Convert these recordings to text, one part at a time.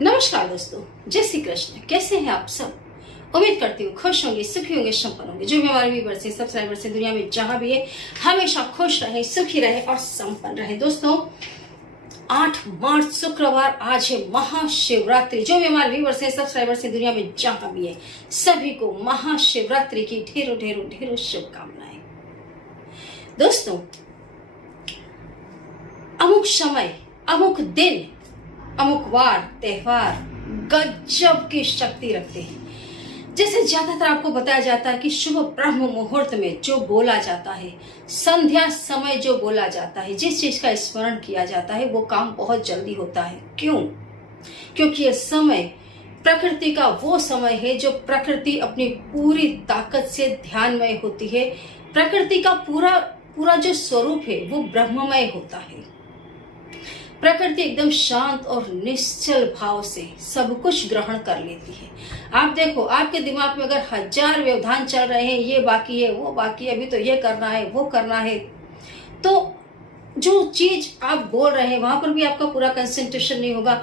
नमस्कार दोस्तों, जय श्री कृष्ण। कैसे हैं आप सब? उम्मीद करती हूँ खुश होंगे, सुखी होंगे, संपन्न होंगे। जो भी हमारे व्यूअर्स हैं, सब्सक्राइबर्स हैं, दुनिया में जहां भी है, हमेशा खुश रहे, सुखी रहे और संपन्न रहे। दोस्तों, 8 मार्च शुक्रवार आज है महाशिवरात्रि। जो भी हमारे व्यूअर्स हैं, सब्सक्राइबर्स हैं, दुनिया में जहां भी है, सभी को महाशिवरात्रि की ढेरों ढेरों ढेरों शुभकामनाएं। दोस्तों, अमुक समय, अमुक दिन, अमुक वार, त्योहार गजब की शक्ति रखते हैं। जैसे ज्यादातर आपको बताया जाता है कि शुभ ब्रह्म मुहूर्त में जो बोला जाता है, संध्या समय जो बोला जाता है, जिस चीज का स्मरण किया जाता है, वो काम बहुत जल्दी होता है। क्यों? क्योंकि यह समय प्रकृति का वो समय है जो प्रकृति अपनी पूरी ताकत से ध्यानमय होती है। प्रकृति का पूरा जो स्वरूप है वो ब्रह्ममय होता है। प्रकृति एकदम शांत और निश्चल भाव से सब कुछ ग्रहण कर लेती है। आप देखो, आपके दिमाग में अगर 1000 व्यवधान चल रहे हैं, ये बाकी है, वो बाकी है, अभी तो ये करना है, वो करना है, तो जो चीज आप बोल रहे हैं वहां पर भी आपका पूरा कंसंट्रेशन नहीं होगा।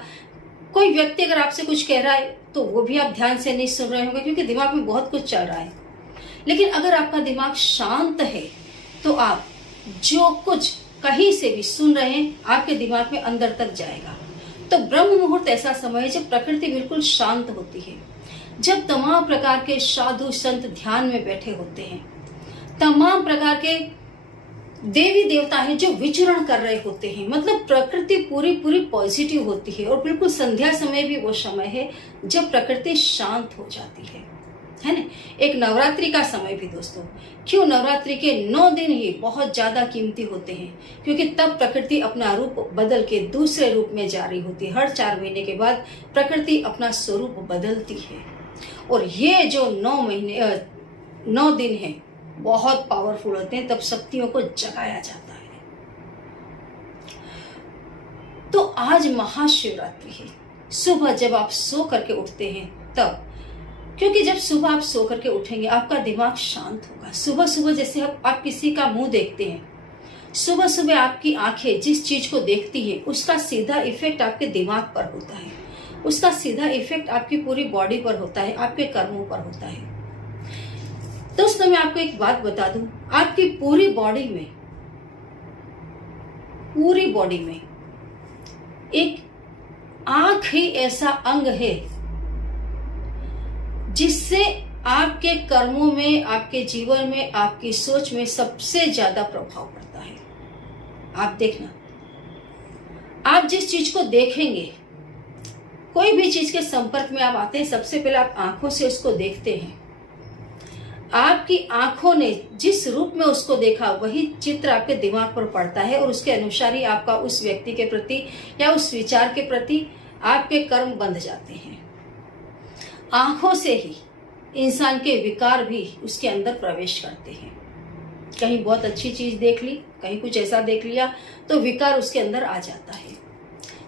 कोई व्यक्ति अगर आपसे कुछ कह रहा है तो वो भी आप ध्यान से नहीं सुन रहे होंगे, क्योंकि दिमाग में बहुत कुछ चल रहा है। लेकिन अगर आपका दिमाग शांत है तो आप जो कुछ कहीं से भी सुन रहे हैं, आपके दिमाग में अंदर तक जाएगा। तो ब्रह्म मुहूर्त ऐसा समय है जब प्रकृति बिल्कुल शांत होती है, जब तमाम प्रकार के साधु संत ध्यान में बैठे होते हैं, तमाम प्रकार के देवी देवता हैं जो विचरण कर रहे होते हैं। मतलब प्रकृति पूरी पॉजिटिव होती है। और बिल्कुल संध्या समय भी वो समय है जब प्रकृति शांत हो जाती है ना। एक नवरात्रि का समय भी दोस्तों, क्यों? नवरात्रि के 9 दिन ही बहुत ज्यादा कीमती होते हैं, क्योंकि तब प्रकृति अपना रूप बदल के दूसरे रूप में जारी होती है। हर 4 महीने के बाद प्रकृति अपना स्वरूप बदलती है। और ये जो 9 दिन है बहुत पावरफुल होते हैं। तब शक्तियों को जगाया जाता है। तो आज महाशिवरात्रि है। सुबह जब आप सो करके उठते हैं तब, क्योंकि जब सुबह आप सो करके उठेंगे आपका दिमाग शांत होगा। सुबह सुबह जैसे आप किसी का मुंह देखते हैं, सुबह सुबह आपकी आंखें जिस चीज को देखती है उसका सीधा इफेक्ट आपके दिमाग पर होता है, उसका सीधा इफेक्ट आपकी पूरी बॉडी पर होता है, आपके कर्मों पर होता है। दोस्तों, मैं आपको एक बात बता दूं, आपकी पूरी बॉडी में एक आंख ही ऐसा अंग है जिससे आपके कर्मों में, आपके जीवन में, आपकी सोच में सबसे ज्यादा प्रभाव पड़ता है। आप देखना, आप जिस चीज को देखेंगे, कोई भी चीज के संपर्क में आप आते हैं, सबसे पहले आप आंखों से उसको देखते हैं। आपकी आंखों ने जिस रूप में उसको देखा वही चित्र आपके दिमाग पर पड़ता है, और उसके अनुसार ही आपका उस व्यक्ति के प्रति या उस विचार के प्रति आपके कर्म बंध जाते हैं। आंखों से ही इंसान के विकार भी उसके अंदर प्रवेश करते हैं। कहीं बहुत अच्छी चीज देख ली, कहीं कुछ ऐसा देख लिया तो विकार उसके अंदर आ जाता है।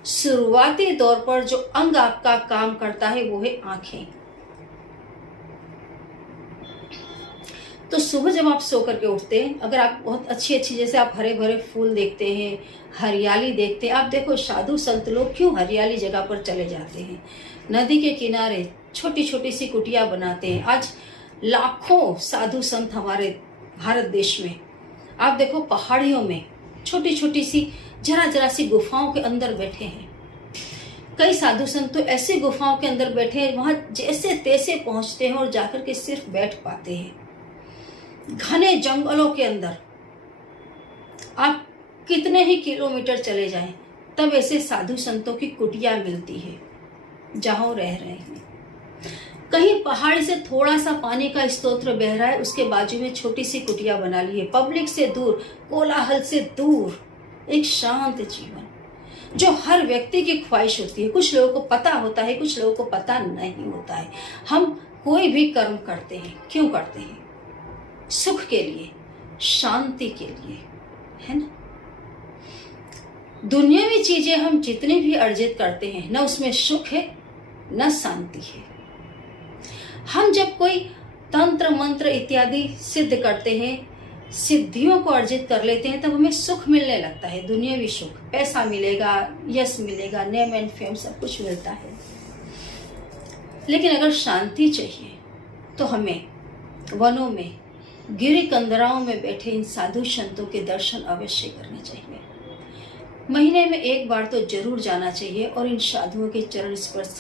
शुरुआती दौर पर जो अंग आपका काम करता है वो है आंखें। तो सुबह जब आप सो करके उठते हैं, अगर आप बहुत अच्छी जैसे आप हरे भरे फूल देखते हैं, हरियाली देखते हैं। आप देखो, साधु संत लोग क्यों हरियाली जगह पर चले जाते हैं, नदी के किनारे छोटी छोटी सी कुटिया बनाते हैं। आज लाखों साधु संत हमारे भारत देश में, आप देखो, पहाड़ियों में छोटी छोटी सी जरा सी गुफाओं के अंदर बैठे हैं। कई साधु संत तो ऐसे गुफाओं के अंदर बैठे हैं, वहां जैसे तैसे पहुंचते हैं और जाकर के सिर्फ बैठ पाते हैं। घने जंगलों के अंदर आप कितने ही किलोमीटर चले जाएं, तब ऐसे साधु संतों की कुटिया मिलती है जहां रह रहे हैं। कहीं पहाड़ी से थोड़ा सा पानी का स्तोत्र बह रहा है, उसके बाजू में छोटी सी कुटिया बना ली है। पब्लिक से दूर, कोलाहल से दूर, एक शांत जीवन जो हर व्यक्ति की ख्वाहिश होती है। कुछ लोगों को पता होता है, कुछ लोगों को पता नहीं होता है। हम कोई भी कर्म करते हैं, क्यों करते हैं? सुख के लिए, शांति के लिए, है ना। दुनियावी चीजें हम जितनी भी अर्जित करते हैं, न उसमें सुख है न शांति है। हम जब कोई तंत्र मंत्र इत्यादि सिद्ध करते हैं सिद्धियों को अर्जित कर लेते हैं तब हमें सुख मिलने लगता है, दुनियावी सुख, पैसा मिलेगा, यश मिलेगा, नेम एंड फेम सब कुछ मिलता है। लेकिन अगर शांति चाहिए तो हमें वनों में, गिरी कंदराओं में बैठे इन साधु संतों के दर्शन अवश्य करने चाहिए। महीने में एक बार तो जरूर जाना चाहिए और इन साधुओं के चरण स्पर्श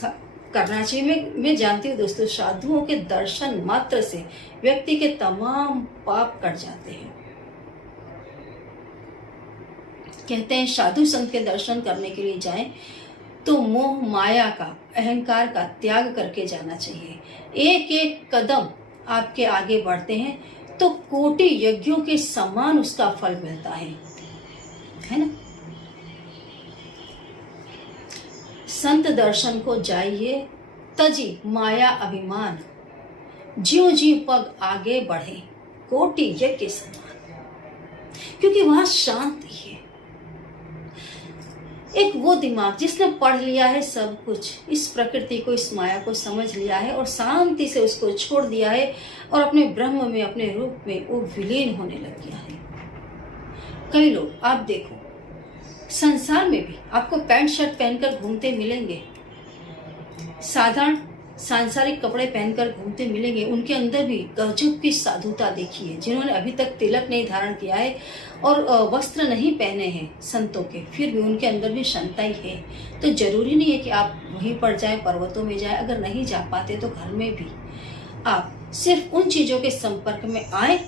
करना चाहिए। मैं जानती हूँ दोस्तों, साधुओं के दर्शन मात्र से व्यक्ति के तमाम पाप कट जाते हैं। कहते हैं साधु संत के दर्शन करने के लिए जाएं तो मोह माया का, अहंकार का त्याग करके जाना चाहिए। एक एक कदम आपके आगे बढ़ते हैं तो कोटि यज्ञों के समान उसका फल मिलता है ना। संत दर्शन को जाइए, तजी माया अभिमान, ज्यों ज्यों पग आगे बढ़े कोटि यज्ञ के समान, क्योंकि वहां शांति है। एक वो दिमाग जिसने पढ़ लिया है सब कुछ, इस प्रकृति को, इस माया को समझ लिया है और शांति से उसको छोड़ दिया है और अपने ब्रह्म में, अपने रूप में वो विलीन होने लग गया है। कई लोग आप देखो संसार में भी आपको पैंट शर्ट पहनकर घूमते मिलेंगे, साधारण सांसारिक कपड़े पहनकर घूमते मिलेंगे, उनके अंदर भी गजब की साधुता देखी है। जिन्होंने अभी तक तिलक नहीं धारण किया है और वस्त्र नहीं पहने हैं संतों के, फिर भी उनके अंदर भी क्षमता ही है। तो जरूरी नहीं है कि आप वहीं पर जाए, पर्वतों में जाए। अगर नहीं जा पाते तो घर में भी आप सिर्फ उन चीजों के संपर्क में आए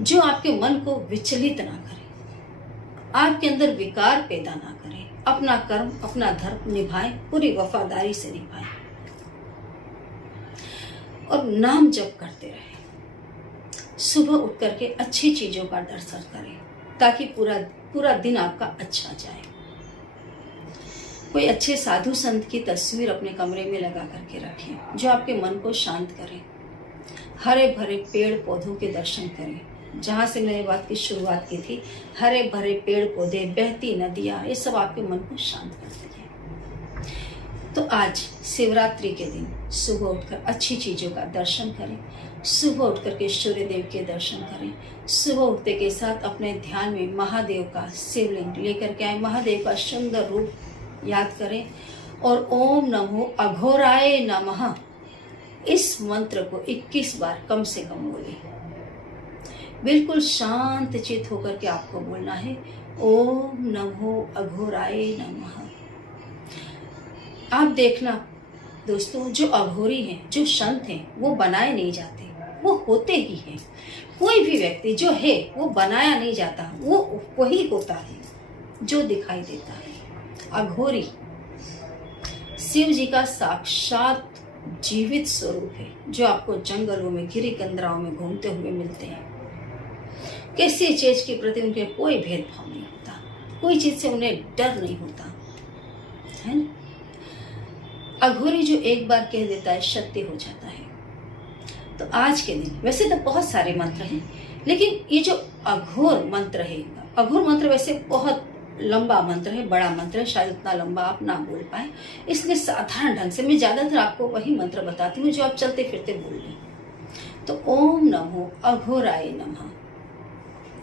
जो आपके मन को विचलित ना करें, आपके अंदर विकार पैदा ना करें। अपना कर्म, अपना धर्म निभाएं, पूरी वफादारी से निभाएं और नाम जप करते रहें। सुबह उठ करके अच्छी चीजों का दर्शन करें ताकि पूरा दिन आपका अच्छा जाए। कोई अच्छे साधु संत की तस्वीर अपने कमरे में लगा करके रखें जो आपके मन को शांत करे। हरे भरे पेड़ पौधों के दर्शन करें। जहाँ से मैंने बात की शुरुआत की थी, हरे भरे पेड़ पौधे, बहती नदियाँ, ये सब आपके मन को शांत करती है। तो आज शिवरात्रि के दिन सुबह उठकर अच्छी चीज़ों का दर्शन करें। सुबह उठकर के सूर्य देव के दर्शन करें। सुबह उठते के साथ अपने ध्यान में महादेव का शिवलिंग लेकर के आए, महादेव का सुंदर रूप याद करें और ओम नमो अघोराय नमः इस मंत्र को 21 बार कम से कम बोलें। बिल्कुल शांत चित होकर के आपको बोलना है, ओम नमो अघोराय नमः। आप देखना दोस्तों, जो अघोरी हैं, जो संत हैं, वो बनाए नहीं जाते, वो होते ही हैं। कोई भी व्यक्ति जो है वो बनाया नहीं जाता, वो वही होता है जो दिखाई देता है। अघोरी शिव जी का साक्षात जीवित स्वरूप है जो आपको जंगलों में, गिरी कंदराओं में घूमते हुए मिलते हैं। किसी चीज के प्रति उनके कोई भेदभाव नहीं होता, कोई चीज से उन्हें डर नहीं होता है ना। अघोरी जो एक बार कह देता है सत्य हो जाता है। तो आज के दिन वैसे तो बहुत सारे मंत्र हैं, लेकिन ये जो अघोर मंत्र है, अघोर मंत्र वैसे बहुत लंबा मंत्र है, बड़ा मंत्र है, शायद उतना लंबा आप ना बोल पाए, इसलिए साधारण ढंग से मैं ज्यादातर आपको वही मंत्र बताती हूँ जो आप चलते फिरते बोल लें। तो ओम नमो अघोराय नमः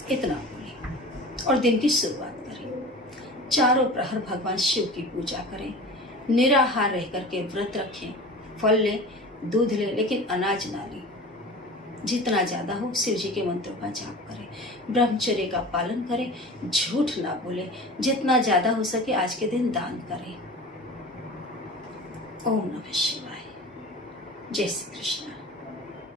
इतना बोलें और दिन की शुरुआत करें। चारों प्रहर भगवान शिव की पूजा करें, निराहार रह करके व्रत रखें, फल लें, दूध लें, लेकिन अनाज ना लें। जितना ज्यादा हो शिव जी के मंत्रों का जाप करें, ब्रह्मचर्य का पालन करें, झूठ ना बोले, जितना ज्यादा हो सके आज के दिन दान करें। ओम नमः शिवाय। जय श्री कृष्ण।